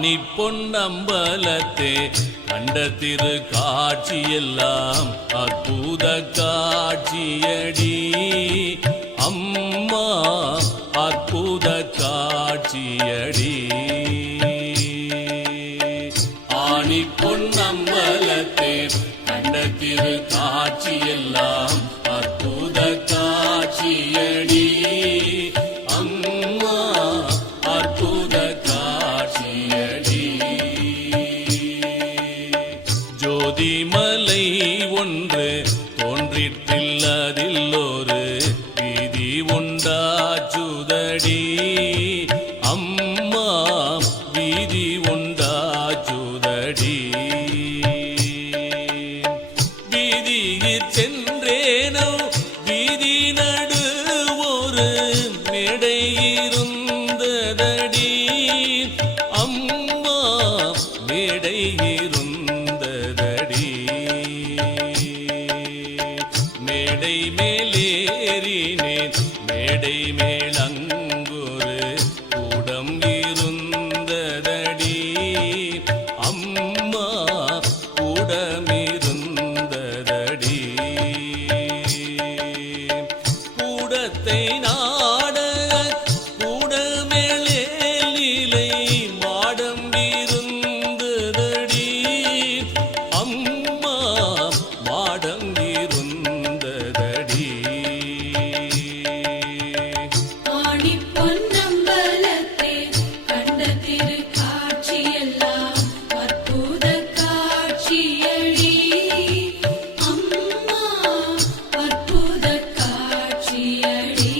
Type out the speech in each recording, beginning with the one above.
ஆனி பொன்னம்பலத்தே கண்ட திரு காட்சியெல்லாம் அற்புத காட்சியடி அம்மா அற்புத காட்சியடி. ஆனி பொன்னம்பலத்தே கண்ட திரு காட்சியெல்லாம் அற்புத காட்சியடி அம்மா அற்புத காட்சியடி. ஜோதிமலை ஒன்று தோன்றிற்றில்லதில் ஒரு வீதி உண்டாச்சுதடி அம்மா வீதி உண்டாச்சுதடி. வீதியில் சென்றேனோ வீதி நடு ஒரு மேடை இருந்ததடி அம்மா மேடை இருந்ததடி. மேடை மேலேறினேன் மேடை மேலங்கொரு கூடம் இருந்ததடி அம்மா கூடமிருந்ததடி. கூடத்தை நாட கூடமேலே மாடம் இருந்ததடி அம்மா மாடம் இருந்ததடி. ஆனி பொன்னம்பலத்தே கண்ட திரு காட்சியெல்லாம் அற்புத காட்சியடி அம்மா அற்புத காட்சியடி.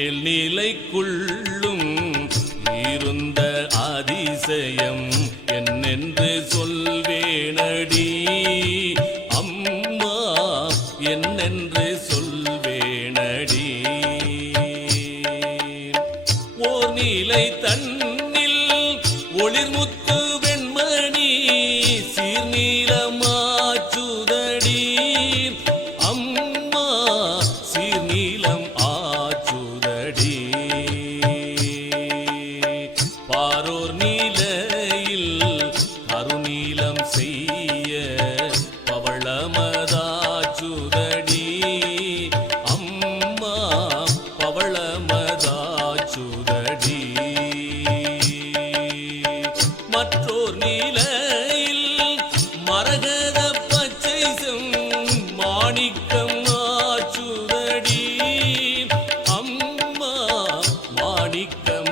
ஏழ்நிலைக்குள்ளும் இருந்த அதிசயம் என்னென்று சொல்வேனடி அம்மா என்னென்று சொல்வேனடி. ஓர் நிலை தன்னில் ஒளிர்முத்து வெண்மணி சீர்நீலமாச்சுதடி அம்மா சீர்நீலம் ஆச்சுதடி. பாரோர் நீலையில் கருநீலம் செய்ய பவளமதாச்சுதடி அம்மா பவளமதாச்சுதடி. மற்றோர் நீலையில் மரகத பச்சை மாணிக்கம் ஆச்சுதடி அம்மா மாணிக்கம்